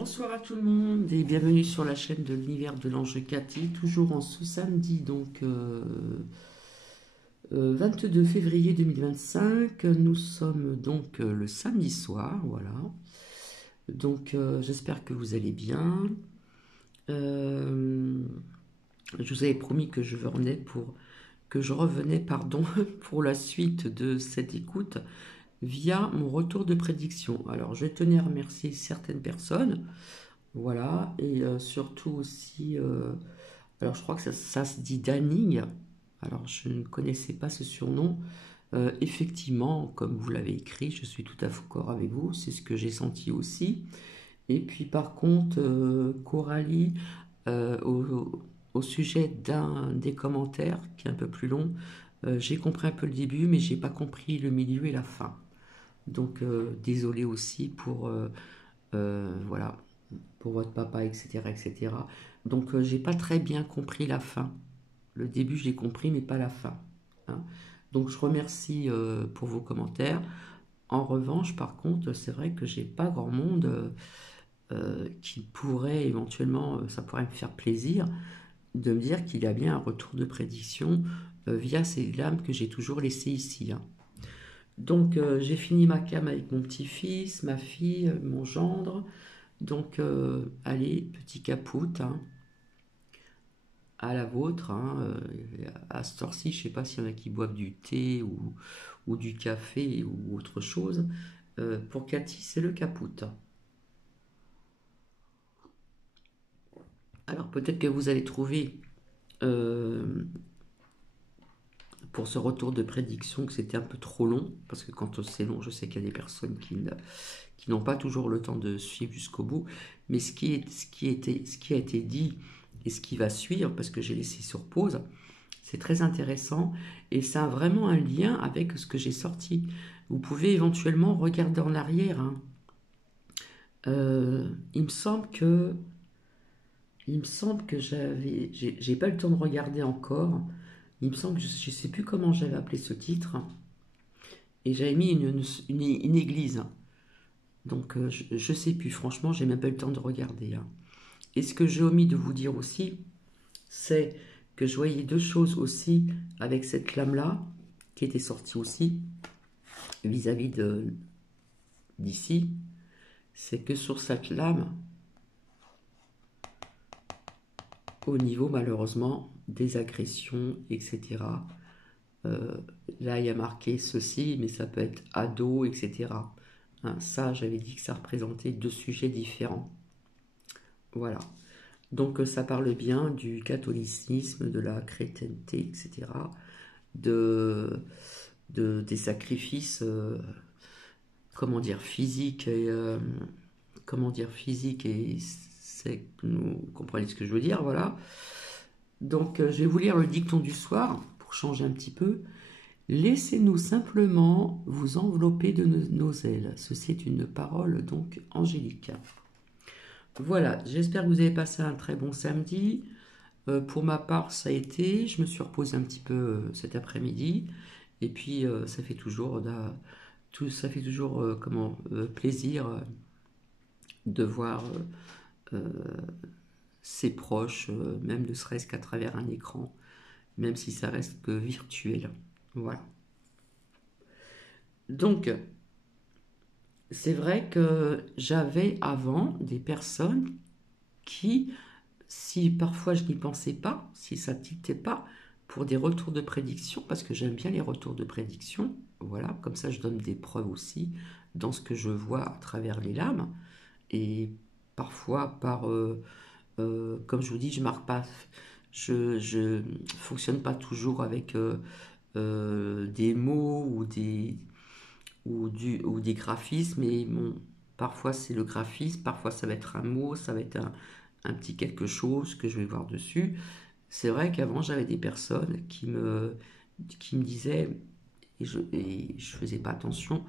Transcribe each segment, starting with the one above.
Bonsoir à tout le monde et bienvenue sur la chaîne de l'univers de l'ange Cathy, toujours en ce samedi 22 février 2025. Nous sommes donc le samedi soir, voilà. J'espère que vous allez bien. Euh, je vous avais promis que je revenais, pardon, pour la suite de cette écoute via mon retour de prédiction. Alors je tenais à remercier certaines personnes. Voilà, et surtout aussi, alors je crois que ça se dit Danning, alors je ne connaissais pas ce surnom. Effectivement, comme vous l'avez écrit, je suis tout à fait d'accord avec vous, c'est ce que j'ai senti aussi. Et puis par contre, Coralie, au sujet d'un des commentaires, qui est un peu plus long, j'ai compris un peu le début, mais j'ai pas compris le milieu et la fin. Désolé aussi pour, voilà, pour votre papa, etc., etc. J'ai pas très bien compris la fin. Le début, je l'ai compris, mais pas la fin. Hein. Donc, je remercie pour vos commentaires. En revanche, par contre, c'est vrai que j'ai pas grand monde qui pourrait éventuellement, ça pourrait me faire plaisir de me dire qu'il y a bien un retour de prédiction via ces lames que j'ai toujours laissées ici. Hein. J'ai fini ma cam avec mon petit-fils, ma fille, mon gendre. Allez, petit capoute, hein, à la vôtre. Hein, à cette heure-ci, je ne sais pas s'il y en a qui boivent du thé ou du café ou autre chose. Pour Cathy, c'est le capoute. Alors peut-être que vous allez trouver euh, pour ce retour de prédiction que c'était un peu trop long, parce que quand c'est long, je sais qu'il y a des personnes qui n'ont pas toujours le temps de suivre jusqu'au bout. Mais ce qui a été dit et ce qui va suivre, parce que j'ai laissé sur pause, c'est très intéressant et ça a vraiment un lien avec ce que j'ai sorti. Vous pouvez éventuellement regarder en arrière. Hein. Euh, il me semble que, il me semble que j'ai pas eu le temps de regarder encore. Il me semble que je sais plus comment j'avais appelé ce titre et j'avais mis une église. Je sais plus. Franchement, j'ai même pas eu le temps de regarder. Hein. Et ce que j'ai omis de vous dire aussi, c'est que je voyais deux choses aussi avec cette lame-là, qui était sortie aussi vis-à-vis d'ici, c'est que sur cette lame, au niveau malheureusement des agressions, etc., euh, là il y a marqué ceci, mais ça peut être ado, etc. Hein, ça, j'avais dit que ça représentait deux sujets différents. Voilà. Ça parle bien du catholicisme, de la chrétienté, etc., de, des sacrifices, comment dire, physiques et c'est, vous comprenez ce que je veux dire, voilà. Je vais vous lire le dicton du soir pour changer un petit peu. Laissez-nous simplement vous envelopper de nos ailes. Ceci est une parole donc angélique. Voilà, j'espère que vous avez passé un très bon samedi. Pour ma part, ça a été. Je me suis reposé un petit peu cet après-midi. Et puis, ça fait toujours plaisir de voir ses proches, même ne serait-ce qu'à travers un écran, même si ça reste que virtuel. Voilà. Donc, c'est vrai que j'avais avant des personnes qui, si parfois je n'y pensais pas, si ça ne tiltait pas, pour des retours de prédiction, parce que j'aime bien les retours de prédiction, voilà, comme ça je donne des preuves aussi dans ce que je vois à travers les lames, et parfois comme je vous dis, je marque pas, je fonctionne pas toujours avec des mots ou des graphismes, mais bon, parfois c'est le graphisme, parfois ça va être un mot, ça va être un petit quelque chose que je vais voir dessus. C'est vrai qu'avant j'avais des personnes qui me disaient, et je faisais pas attention,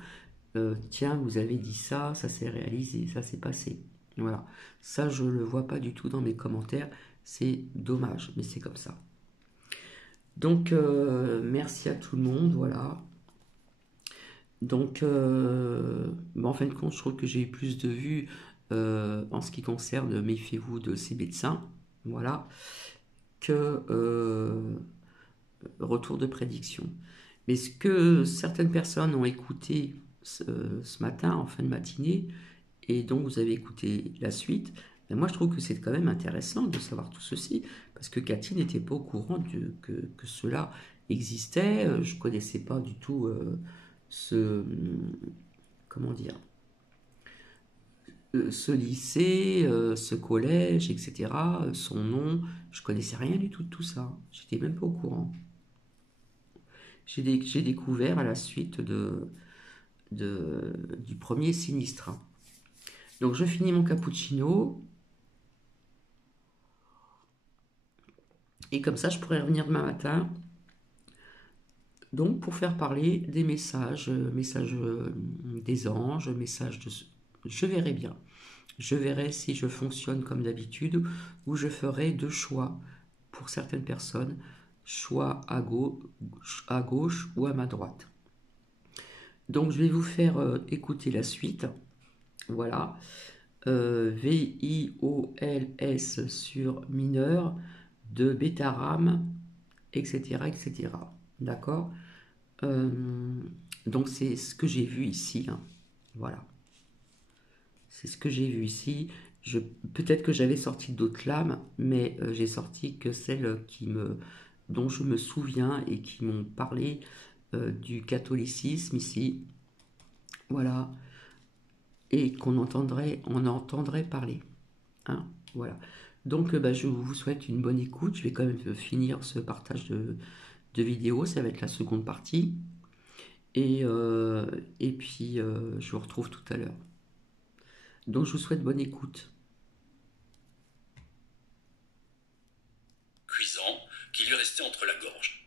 tiens, vous avez dit ça, ça s'est réalisé, ça s'est passé. Voilà. Ça, je le vois pas du tout dans mes commentaires. C'est dommage, mais c'est comme ça. Merci à tout le monde. Voilà. En fin de compte, je trouve que j'ai eu plus de vues en ce qui concerne méfiez-vous de ces médecins, voilà, que retour de prédiction. Mais ce que certaines personnes ont écouté ce matin, en fin de matinée, et donc vous avez écouté la suite, ben moi je trouve que c'est quand même intéressant de savoir tout ceci, parce que Cathy n'était pas au courant que cela existait, je ne connaissais pas du tout ce, comment dire, ce lycée, ce collège, etc., son nom, je connaissais rien du tout de tout ça, j'étais même pas au courant. J'ai découvert à la suite du premier sinistre. Donc je finis mon cappuccino. Et comme ça, je pourrais revenir demain matin. Donc pour faire parler des messages, messages des anges, messages de... Je verrai bien. Je verrai si je fonctionne comme d'habitude ou je ferai deux choix pour certaines personnes. Choix à gauche ou à ma droite. Donc je vais vous faire écouter la suite. Voilà. VIOLS sur mineur de Betaram, etc. etc. D'accord. Donc c'est ce que j'ai vu ici. Hein. Voilà. C'est ce que j'ai vu ici. Peut-être que j'avais sorti d'autres lames, mais j'ai sorti que celles dont je me souviens et qui m'ont parlé du catholicisme ici. Voilà. Et on entendrait parler. Hein, voilà. Donc je vous souhaite une bonne écoute. Je vais quand même finir ce partage de vidéos. Ça va être la seconde partie. Et puis je vous retrouve tout à l'heure. Donc je vous souhaite bonne écoute. Cuisant, qui lui restait entre la gorge.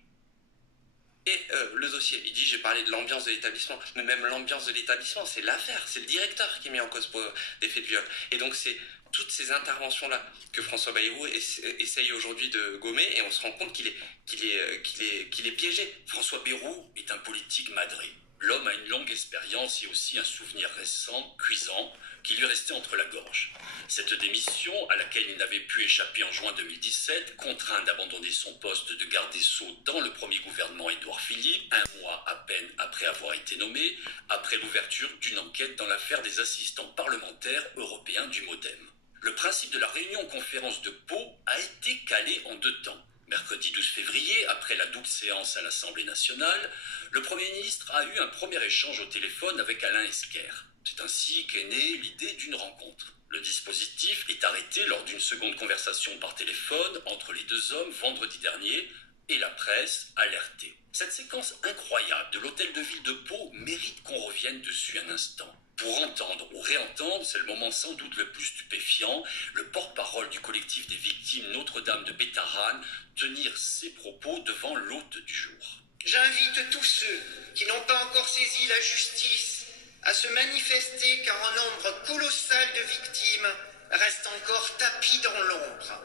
Et le dossier, il dit j'ai parlé de l'ambiance de l'établissement, mais même l'ambiance de l'établissement, c'est l'affaire, c'est le directeur qui est mis en cause pour des faits de viol. Et donc c'est toutes ces interventions-là que François Bayrou essaye aujourd'hui de gommer, et on se rend compte qu'il est piégé. François Bayrou est un politique madré. L'homme a une longue expérience et aussi un souvenir récent, cuisant, qui lui restait entre la gorge. Cette démission, à laquelle il n'avait pu échapper en juin 2017, contraint d'abandonner son poste de garde des Sceaux dans le premier gouvernement Édouard Philippe, un mois à peine après avoir été nommé, après l'ouverture d'une enquête dans l'affaire des assistants parlementaires européens du MoDem. Le principe de la réunion-conférence de Pau a été calé en deux temps. Mercredi 12 février, après la double séance à l'Assemblée nationale, le Premier ministre a eu un premier échange au téléphone avec Alain Esquer. C'est ainsi qu'est née l'idée d'une rencontre. Le dispositif est arrêté lors d'une seconde conversation par téléphone entre les deux hommes vendredi dernier et la presse alertée. Cette séquence incroyable de l'hôtel de ville de Pau mérite qu'on revienne dessus un instant. Pour entendre ou réentendre, c'est le moment sans doute le plus stupéfiant, le porte-parole du collectif des victimes Notre-Dame de Bétharane tenir ses propos devant l'hôte du jour. J'invite tous ceux qui n'ont pas encore saisi la justice à se manifester car un nombre colossal de victimes reste encore tapis dans l'ombre.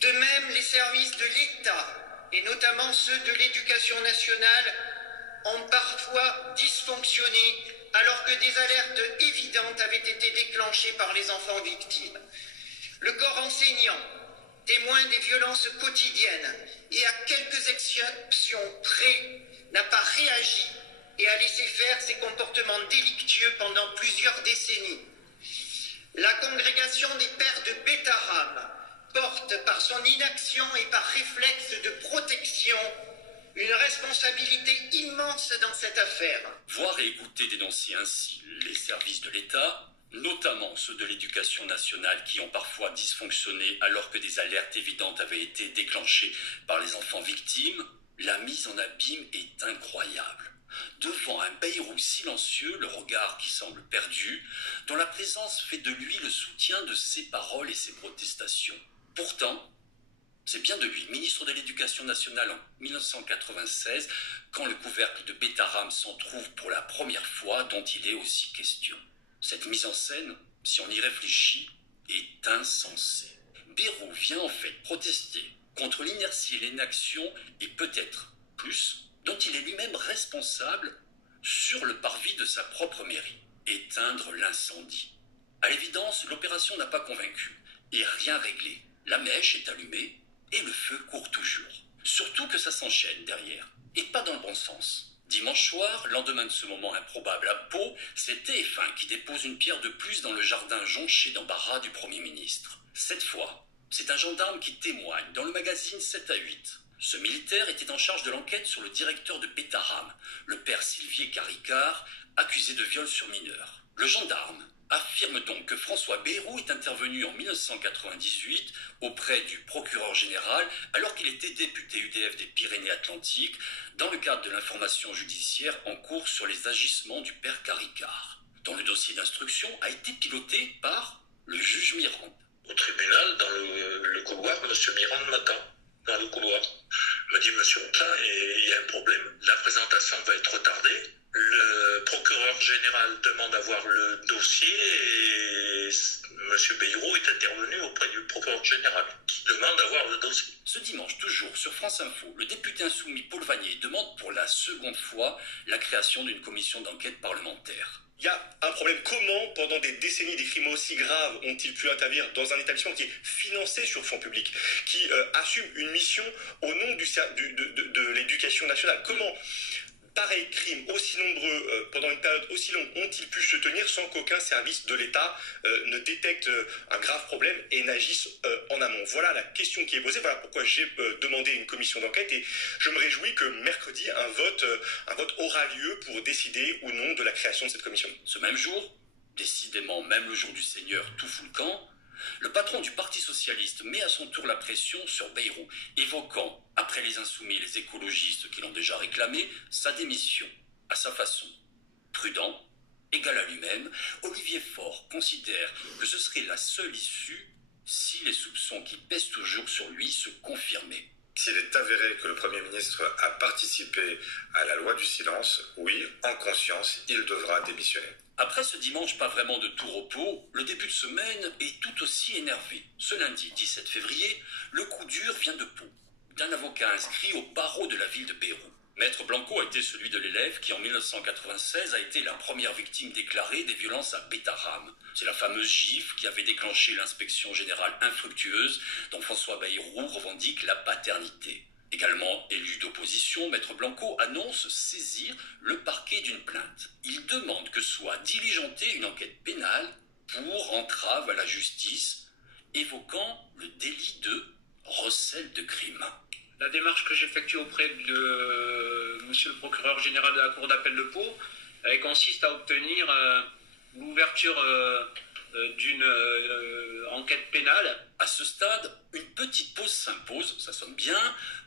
De même, les services de l'État, et notamment ceux de l'Éducation nationale, ont parfois dysfonctionné alors que des alertes évidentes avaient été déclenchées par les enfants victimes. Le corps enseignant, témoin des violences quotidiennes et à quelques exceptions près, n'a pas réagi et a laissé faire ses comportements délictueux pendant plusieurs décennies. La congrégation des pères de Bétharame porte par son inaction et par réflexe de protection une responsabilité immense dans cette affaire. Voir et écouter dénoncer ainsi les services de l'État, notamment ceux de l'Éducation nationale qui ont parfois dysfonctionné alors que des alertes évidentes avaient été déclenchées par les enfants victimes, la mise en abîme est incroyable. Devant un Bayrou silencieux, le regard qui semble perdu, dont la présence fait de lui le soutien de ses paroles et ses protestations. Pourtant, c'est bien de lui, ministre de l'Éducation nationale en 1996, quand le couvercle de Bétharame s'en trouve pour la première fois, dont il est aussi question. Cette mise en scène, si on y réfléchit, est insensée. Bayrou vient en fait protester contre l'inertie et l'inaction, et peut-être plus, dont il est lui-même responsable sur le parvis de sa propre mairie. Éteindre l'incendie. À l'évidence, l'opération n'a pas convaincu et rien réglé. La mèche est allumée et le feu court toujours. Surtout que ça s'enchaîne derrière, et pas dans le bon sens. Dimanche soir, lendemain de ce moment improbable à Pau, c'est TF1 qui dépose une pierre de plus dans le jardin jonché d'embarras du Premier ministre. Cette fois, c'est un gendarme qui témoigne dans le magazine 7 à 8. Ce militaire était en charge de l'enquête sur le directeur de Bétarame, le père Sylvier Caricart, accusé de viol sur mineur. Le gendarme affirme donc que François Bayrou est intervenu en 1998 auprès du procureur général alors qu'il était député UDF des Pyrénées-Atlantiques dans le cadre de l'information judiciaire en cours sur les agissements du père Caricart, dont le dossier d'instruction a été piloté par le juge Mirande. Au tribunal, dans le couloir, M. Mirande m'attend. Dans le couloir. Il m'a dit, monsieur Autain, il y a un problème. La présentation va être retardée. Le procureur général demande à voir le dossier et M. Bayrou est intervenu auprès du procureur général qui demande à voir le dossier. Ce dimanche, toujours sur France Info, le député insoumis Paul Vanier demande pour la seconde fois la création d'une commission d'enquête parlementaire. Il y a un problème. Comment, pendant des décennies, des crimes aussi graves ont-ils pu intervenir dans un établissement qui est financé sur fonds publics, qui assume une mission au nom de l'éducation nationale? Comment pareils crimes aussi nombreux pendant une période aussi longue ont-ils pu se tenir sans qu'aucun service de l'État ne détecte un grave problème et n'agisse en amont? Voilà la question qui est posée. Voilà pourquoi j'ai demandé une commission d'enquête et je me réjouis que mercredi un vote aura lieu pour décider ou non de la création de cette commission. Ce même jour, décidément même le jour du Seigneur tout fout le camp, le patron du Parti socialiste met à son tour la pression sur Bayrou, évoquant, après les insoumis et les écologistes qui l'ont déjà réclamé, sa démission, à sa façon. Prudent, égal à lui-même, Olivier Faure considère que ce serait la seule issue si les soupçons qui pèsent toujours sur lui se confirmaient. S'il est avéré que le Premier ministre a participé à la loi du silence, oui, en conscience, il devra démissionner. Après ce dimanche pas vraiment de tout repos, le début de semaine est tout aussi énervé. Ce lundi 17 février, le coup dur vient de Pau, d'un avocat inscrit au barreau de la ville de Bayrou. Maître Blanco a été celui de l'élève qui en 1996 a été la première victime déclarée des violences à Bétarame. C'est la fameuse gifle qui avait déclenché l'inspection générale infructueuse dont François Bayrou revendique la paternité. Également élu d'opposition, Maître Blanco annonce saisir le parquet d'une plainte. Il demande que soit diligentée une enquête pénale pour entrave à la justice, évoquant le délit de recel de crime. La démarche que j'effectue auprès de monsieur le procureur général de la Cour d'appel de Pau consiste à obtenir l'ouverture d'une enquête pénale. À ce stade, une petite pause s'impose, ça sonne bien,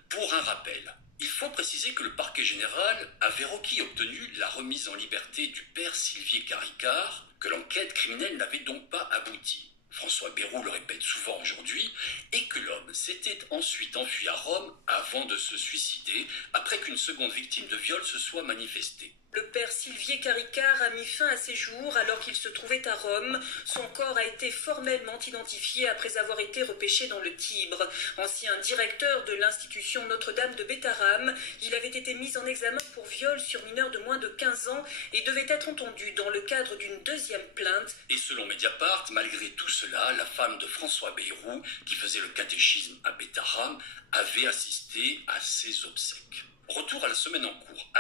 pour un rappel. Il faut préciser que le parquet général avait requis et obtenu la remise en liberté du père Sylvier Caricart, que l'enquête criminelle n'avait donc pas abouti. François Bayrou le répète souvent aujourd'hui, et que l'homme s'était ensuite enfui à Rome avant de se suicider, après qu'une seconde victime de viol se soit manifestée. Le père Sylvier Caricart a mis fin à ses jours alors qu'il se trouvait à Rome. Son corps a été formellement identifié après avoir été repêché dans le Tibre. Ancien directeur de l'institution Notre-Dame de Bétarame, il avait été mis en examen pour viol sur mineur de moins de 15 ans et devait être entendu dans le cadre d'une deuxième plainte. Et selon Mediapart, malgré tout cela, la femme de François Bayrou, qui faisait le catéchisme à Bétarame, avait assisté à ses obsèques. Retour à la semaine en cours.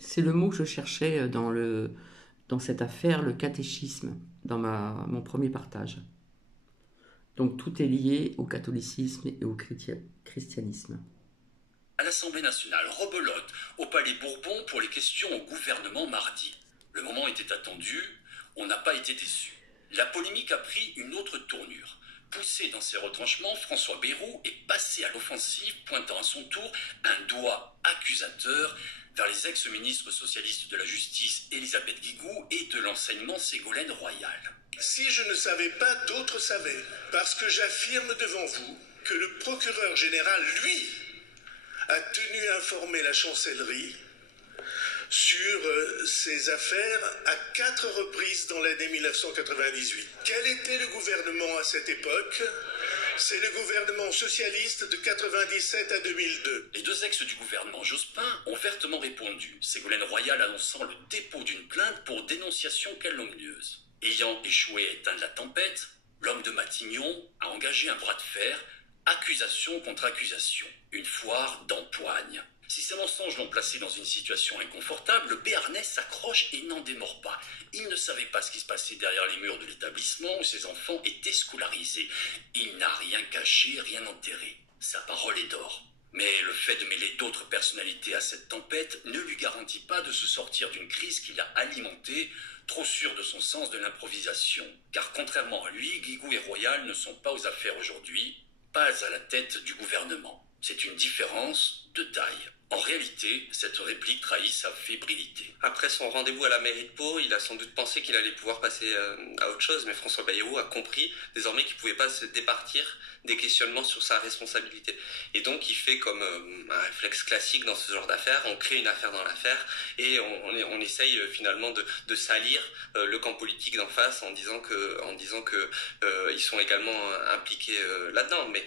C'est le mot que je cherchais dans cette affaire, le catéchisme, dans mon premier partage. Donc tout est lié au catholicisme et au christianisme. À l'Assemblée nationale, rebelote au Palais Bourbon pour les questions au gouvernement mardi. Le moment était attendu, on n'a pas été déçus. La polémique a pris une autre tournure. Poussé dans ses retranchements, François Bayrou est passé à l'offensive, pointant à son tour un doigt accusateur vers les ex-ministres socialistes de la Justice Elisabeth Guigou et de l'Enseignement Ségolène Royal. Si je ne savais pas, d'autres savaient, parce que j'affirme devant vous que le procureur général, lui, a tenu à informer la chancellerie sur ces affaires à 4 reprises dans l'année 1998. Quel était le gouvernement à cette époque ? C'est le gouvernement socialiste de 97 à 2002. Les deux ex du gouvernement Jospin ont vertement répondu, Ségolène Royal annonçant le dépôt d'une plainte pour dénonciation calomnieuse. Ayant échoué à éteindre la tempête, l'homme de Matignon a engagé un bras de fer, accusation contre accusation, une foire d'empoigne. Si ces mensonges l'ont placé dans une situation inconfortable, le Béarnais s'accroche et n'en démord pas. Il ne savait pas ce qui se passait derrière les murs de l'établissement où ses enfants étaient scolarisés. Il n'a rien caché, rien enterré. Sa parole est d'or. Mais le fait de mêler d'autres personnalités à cette tempête ne lui garantit pas de se sortir d'une crise qu'il a alimentée, trop sûr de son sens de l'improvisation. Car contrairement à lui, Guigou et Royal ne sont pas aux affaires aujourd'hui, pas à la tête du gouvernement. C'est une différence de taille. En réalité, cette réplique trahit sa fébrilité. Après son rendez-vous à la mairie de Pau, il a sans doute pensé qu'il allait pouvoir passer à autre chose, mais François Bayrou a compris désormais qu'il ne pouvait pas se départir des questionnements sur sa responsabilité. Et donc il fait comme un réflexe classique dans ce genre d'affaires, on crée une affaire dans l'affaire et on essaye finalement de salir le camp politique d'en face en disant que ils sont également impliqués là-dedans, mais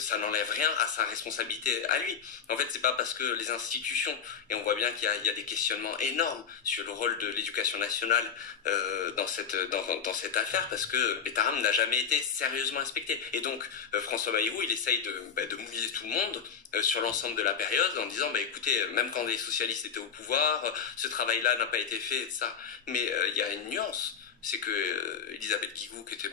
ça n'enlève rien à sa responsabilité à lui. En fait, c'est pas parce que les institutions, et on voit bien qu'il y a des questionnements énormes sur le rôle de l'éducation nationale dans cette affaire, parce que Bétharame n'a jamais été sérieusement inspecté. Et donc François Bayrou, il essaye de mouiller tout le monde sur l'ensemble de la période en disant écoutez, même quand les socialistes étaient au pouvoir, ce travail-là n'a pas été fait, ça. Mais il y a une nuance. C'est que Elisabeth Guigou, qui était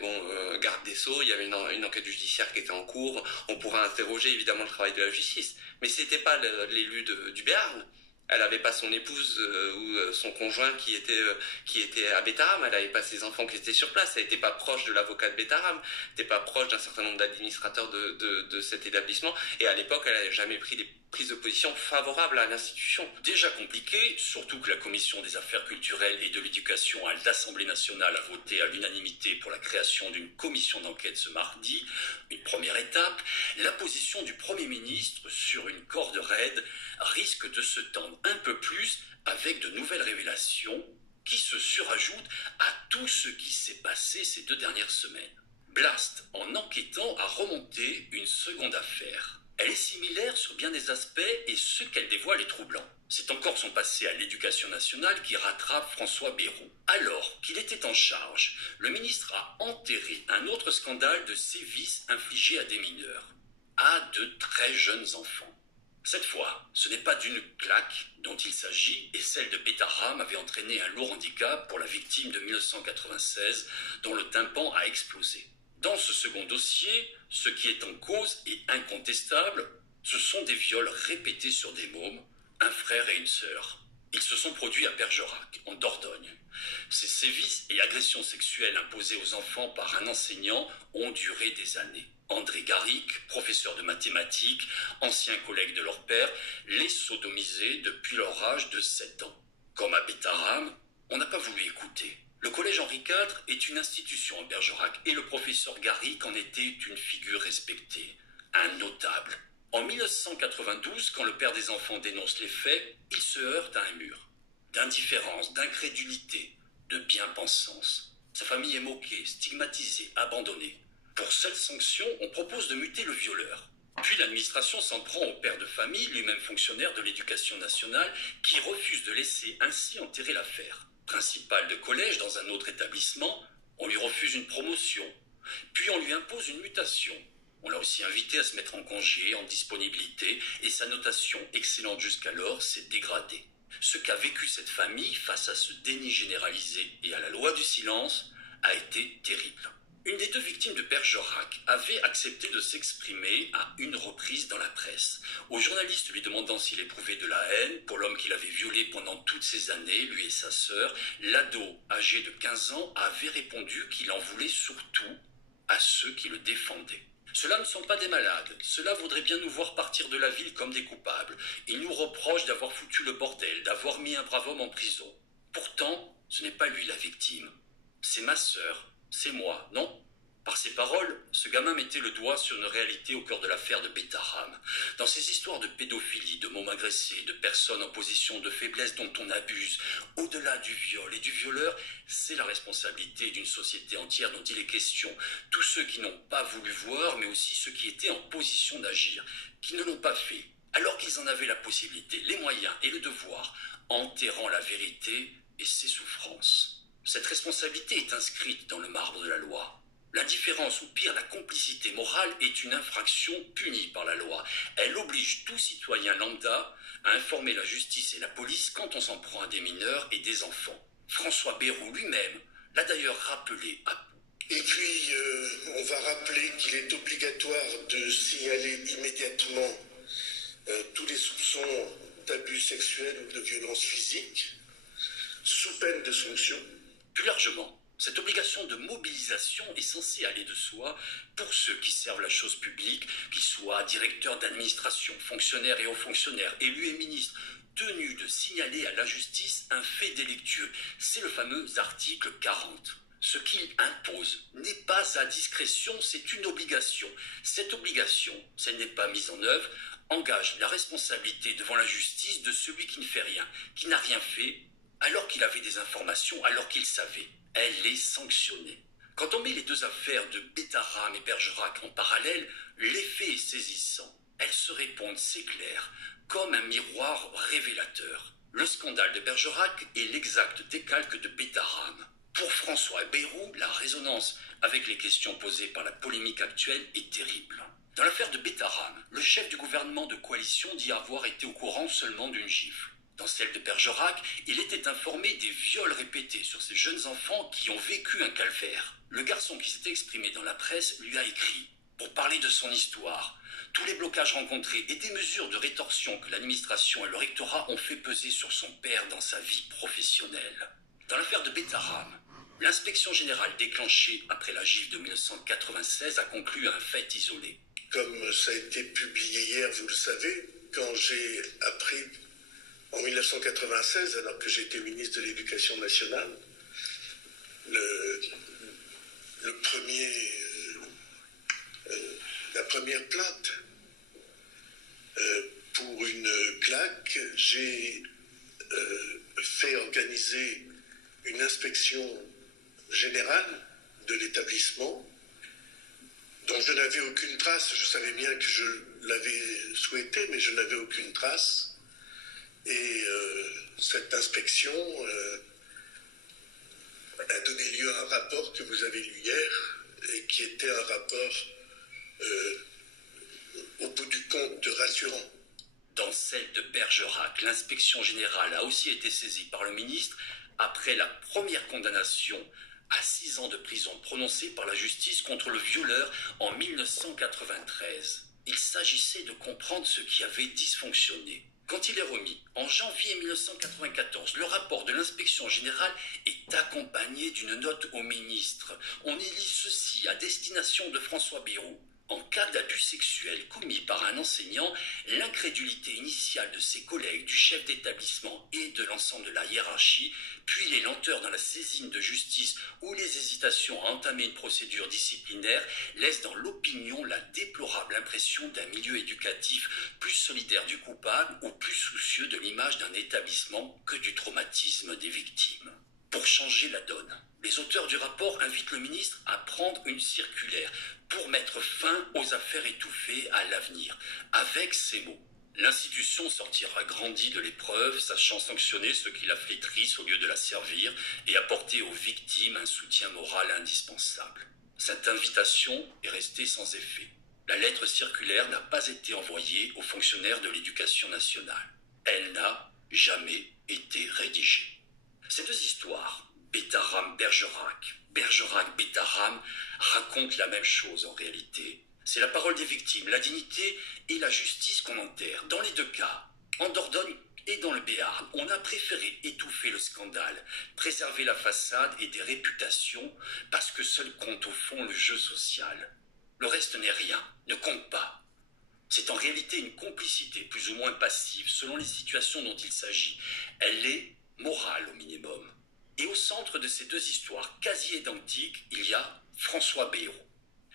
garde des Sceaux, il y avait une enquête judiciaire qui était en cours, on pourra interroger évidemment le travail de la justice, mais c'était pas l'élu du Béarn. Elle n'avait pas son épouse ou son conjoint qui était à Bétharame, elle n'avait pas ses enfants qui étaient sur place, elle n'était pas proche de l'avocat de Bétharame, elle n'était pas proche d'un certain nombre d'administrateurs de cet établissement, et à l'époque elle n'avait jamais pris des prises de position favorables à l'institution. Déjà compliqué, surtout que la Commission des affaires culturelles et de l'éducation à l'Assemblée nationale a voté à l'unanimité pour la création d'une commission d'enquête ce mardi. Une première étape, la position du Premier ministre sur une corde raide risque de se tendre un peu plus avec de nouvelles révélations qui se surajoutent à tout ce qui s'est passé ces 2 dernières semaines. Blast, en enquêtant, a remonté une seconde affaire. Elle est similaire sur bien des aspects et ce qu'elle dévoile est troublant. C'est encore son passé à l'Éducation nationale qui rattrape François Bayrou. Alors qu'il était en charge, le ministre a enterré un autre scandale de sévices infligés à des mineurs, à de très jeunes enfants. Cette fois, ce n'est pas d'une claque dont il s'agit, et celle de Bétharame avait entraîné un lourd handicap pour la victime de 1996, dont le tympan a explosé. Dans ce second dossier, ce qui est en cause et incontestable, ce sont des viols répétés sur des mômes, un frère et une sœur. Ils se sont produits à Bergerac, en Dordogne. Ces sévices et agressions sexuelles imposées aux enfants par un enseignant ont duré des années. André Garric, professeur de mathématiques, ancien collègue de leur père, les sodomisaient depuis leur âge de 7 ans. Comme à Bétharame, on n'a pas voulu écouter. Le collège Henri IV est une institution à Bergerac et le professeur Garric en était une figure respectée, un notable. En 1992, quand le père des enfants dénonce les faits, il se heurte à un mur. D'indifférence, d'incrédulité, de bien-pensance. Sa famille est moquée, stigmatisée, abandonnée. Pour seule sanction, on propose de muter le violeur. Puis l'administration s'en prend au père de famille, lui-même fonctionnaire de l'Éducation nationale, qui refuse de laisser ainsi enterrer l'affaire. Principal de collège dans un autre établissement, on lui refuse une promotion. Puis on lui impose une mutation. On l'a aussi invité à se mettre en congé, en disponibilité, et sa notation, excellente jusqu'alors, s'est dégradée. Ce qu'a vécu cette famille face à ce déni généralisé et à la loi du silence a été terrible. Une des 2 victimes de Bergerac avait accepté de s'exprimer à une reprise dans la presse. Au journaliste lui demandant s'il éprouvait de la haine pour l'homme qu'il avait violé pendant toutes ces années, lui et sa sœur, l'ado, âgé de 15 ans, avait répondu qu'il en voulait surtout à ceux qui le défendaient. Ceux-là ne sont pas des malades, ceux-là voudraient bien nous voir partir de la ville comme des coupables. Ils nous reprochent d'avoir foutu le bordel, d'avoir mis un brave homme en prison. Pourtant, ce n'est pas lui la victime. C'est ma sœur, c'est moi, non ? Par ses paroles, ce gamin mettait le doigt sur une réalité au cœur de l'affaire de Bétharame. Dans ces histoires de pédophilie, de mômes agressés, de personnes en position de faiblesse dont on abuse, au-delà du viol et du violeur, c'est la responsabilité d'une société entière dont il est question. Tous ceux qui n'ont pas voulu voir, mais aussi ceux qui étaient en position d'agir, qui ne l'ont pas fait, alors qu'ils en avaient la possibilité, les moyens et le devoir, enterrant la vérité et ses souffrances. Cette responsabilité est inscrite dans le marbre de la loi. L'indifférence ou pire la complicité morale est une infraction punie par la loi. Elle oblige tout citoyen lambda à informer la justice et la police quand on s'en prend à des mineurs et des enfants. François Bayrou lui-même l'a d'ailleurs rappelé à Pau. Et puis, on va rappeler qu'il est obligatoire de signaler immédiatement tous les soupçons d'abus sexuels ou de violences physiques, sous peine de sanction. Plus largement, cette obligation de mobilisation est censée aller de soi pour ceux qui servent la chose publique, qu'ils soient directeurs d'administration, fonctionnaires et hauts fonctionnaires, élus et ministres, tenus de signaler à la justice un fait délictueux. C'est le fameux article 40. Ce qu'il impose n'est pas à discrétion, c'est une obligation. Cette obligation, si elle n'est pas mise en œuvre, engage la responsabilité devant la justice de celui qui ne fait rien, qui n'a rien fait, alors qu'il avait des informations, alors qu'il savait. Elle est sanctionnée. Quand on met les deux affaires de Bétharram et Bergerac en parallèle, l'effet est saisissant. Elles se répondent, c'est clair, comme un miroir révélateur. Le scandale de Bergerac est l'exact décalque de Bétharram. Pour François Bayrou, la résonance avec les questions posées par la polémique actuelle est terrible. Dans l'affaire de Bétharram, le chef du gouvernement de coalition dit avoir été au courant seulement d'une gifle. Dans celle de Bergerac, il était informé des viols répétés sur ces jeunes enfants qui ont vécu un calvaire. Le garçon qui s'était exprimé dans la presse lui a écrit pour parler de son histoire, tous les blocages rencontrés et des mesures de rétorsion que l'administration et le rectorat ont fait peser sur son père dans sa vie professionnelle. Dans l'affaire de Bétharram, l'inspection générale déclenchée après la gifle de 1996 a conclu un fait isolé. Comme ça a été publié hier, vous le savez, quand j'ai appris en 1996, alors que j'étais ministre de l'Éducation nationale, la première plainte pour une claque, j'ai fait organiser une inspection générale de l'établissement dont je n'avais aucune trace. Je savais bien que je l'avais souhaité, mais je n'avais aucune trace. Et cette inspection a donné lieu à un rapport que vous avez lu hier et qui était un rapport au bout du compte rassurant. Dans celle de Bergerac, l'inspection générale a aussi été saisie par le ministre après la première condamnation à 6 ans de prison prononcée par la justice contre le violeur en 1993. Il s'agissait de comprendre ce qui avait dysfonctionné. Quand il est remis, en janvier 1994, le rapport de l'inspection générale est accompagné d'une note au ministre. On y lit ceci à destination de François Bayrou. En cas d'abus sexuel commis par un enseignant, l'incrédulité initiale de ses collègues, du chef d'établissement et de l'ensemble de la hiérarchie, puis les lenteurs dans la saisine de justice ou les hésitations à entamer une procédure disciplinaire laissent dans l'opinion la déplorable impression d'un milieu éducatif plus solidaire du coupable ou plus soucieux de l'image d'un établissement que du traumatisme des victimes. Pour changer la donne, les auteurs du rapport invitent le ministre à prendre une circulaire pour mettre fin aux affaires étouffées à l'avenir, avec ces mots. L'institution sortira grandie de l'épreuve, sachant sanctionner ceux qui la flétrissent au lieu de la servir et apporter aux victimes un soutien moral indispensable. Cette invitation est restée sans effet. La lettre circulaire n'a pas été envoyée aux fonctionnaires de l'Éducation nationale. Elle n'a jamais été rédigée. Ces deux histoires, Bétharram-Bergerac, Bergerac-Bétharram, racontent la même chose en réalité. C'est la parole des victimes, la dignité et la justice qu'on enterre. Dans les deux cas, en Dordogne et dans le Béarn, on a préféré étouffer le scandale, préserver la façade et des réputations, parce que seul compte au fond le jeu social. Le reste n'est rien, ne compte pas. C'est en réalité une complicité plus ou moins passive selon les situations dont il s'agit. Elle est morale au minimum. Et au centre de ces deux histoires quasi identiques, il y a François Bayrou.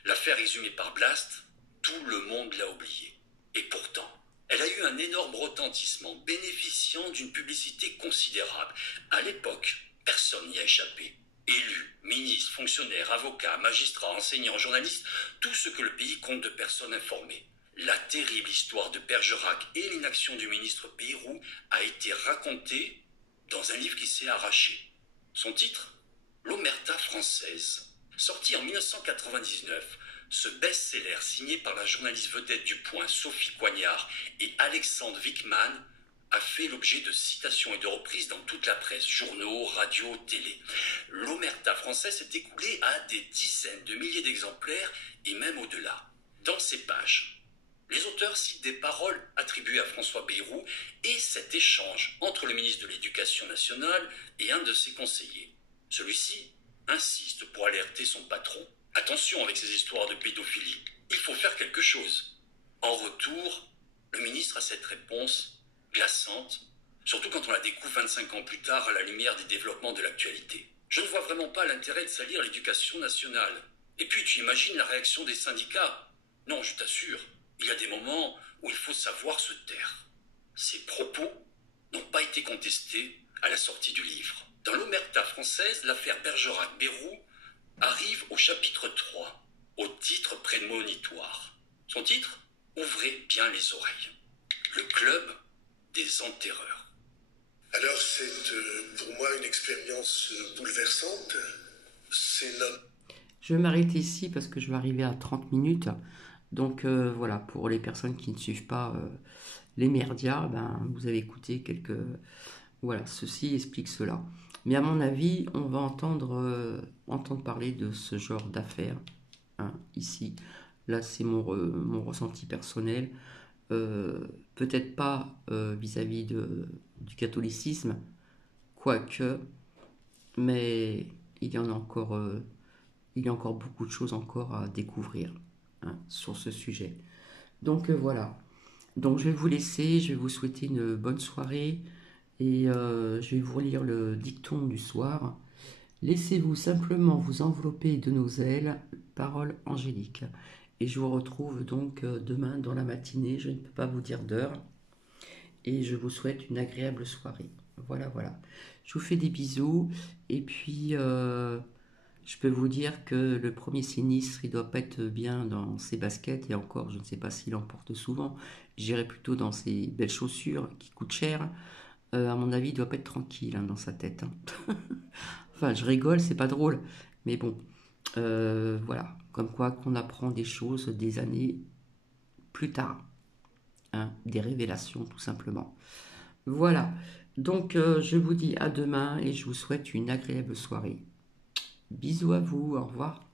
L'affaire résumée par Blast, tout le monde l'a oubliée. Et pourtant, elle a eu un énorme retentissement, bénéficiant d'une publicité considérable. À l'époque, personne n'y a échappé. Élus, ministres, fonctionnaires, avocats, magistrats, enseignants, journalistes, tout ce que le pays compte de personnes informées. La terrible histoire de Bergerac et l'inaction du ministre Bayrou a été racontée dans un livre qui s'est arraché. Son titre ? L'Omerta française. Sorti en 1999, ce best-seller signé par la journaliste vedette du Point, Sophie Coignard, et Alexandre Wickman, a fait l'objet de citations et de reprises dans toute la presse, journaux, radio, télé. L'Omerta française s'est écoulé à des dizaines de milliers d'exemplaires et même au-delà. Dans ces pages, les auteurs citent des paroles attribuées à François Bayrou et cet échange entre le ministre de l'Éducation nationale et un de ses conseillers. Celui-ci insiste pour alerter son patron. Attention avec ces histoires de pédophilie, il faut faire quelque chose. En retour, le ministre a cette réponse glaçante, surtout quand on la découvre 25 ans plus tard à la lumière des développements de l'actualité. Je ne vois vraiment pas l'intérêt de salir l'éducation nationale. Et puis tu imagines la réaction des syndicats? Non, je t'assure, il y a des moments où il faut savoir se taire. Ces propos n'ont pas été contestés à la sortie du livre. Dans l'Omerta française, l'affaire Bergerac-Bayrou arrive au chapitre 3, au titre prémonitoire. Son titre? Ouvrez bien les oreilles. Le club des enterreurs. Alors c'est pour moi une expérience bouleversante. C'est notre... Je vais m'arrêter ici parce que je vais arriver à 30 minutes. Donc voilà, pour les personnes qui ne suivent pas les médias, vous avez écouté quelques... Voilà, ceci explique cela. Mais à mon avis, on va entendre parler de ce genre d'affaires, hein, ici. Là, c'est mon ressenti personnel. Peut-être pas vis-à-vis du catholicisme, quoique, mais il y a encore beaucoup de choses encore à découvrir, hein, sur ce sujet. Donc voilà. Donc je vais vous laisser, je vais vous souhaiter une bonne soirée et je vais vous relire le dicton du soir. Laissez-vous simplement vous envelopper de nos ailes, parole angélique. Et je vous retrouve donc demain dans la matinée, je ne peux pas vous dire d'heure. Et je vous souhaite une agréable soirée. Voilà, voilà. Je vous fais des bisous. Et puis, je peux vous dire que le premier sinistre, il doit pas être bien dans ses baskets. Et encore, je ne sais pas s'il en porte souvent. J'irai plutôt dans ses belles chaussures qui coûtent cher. À mon avis, il doit pas être tranquille, hein, dans sa tête, hein. Enfin, je rigole, c'est pas drôle. Mais bon, voilà. Comme quoi qu'on apprend des choses des années plus tard. Hein, des révélations, tout simplement. Voilà. Donc, je vous dis à demain et je vous souhaite une agréable soirée. Bisous à vous. Au revoir.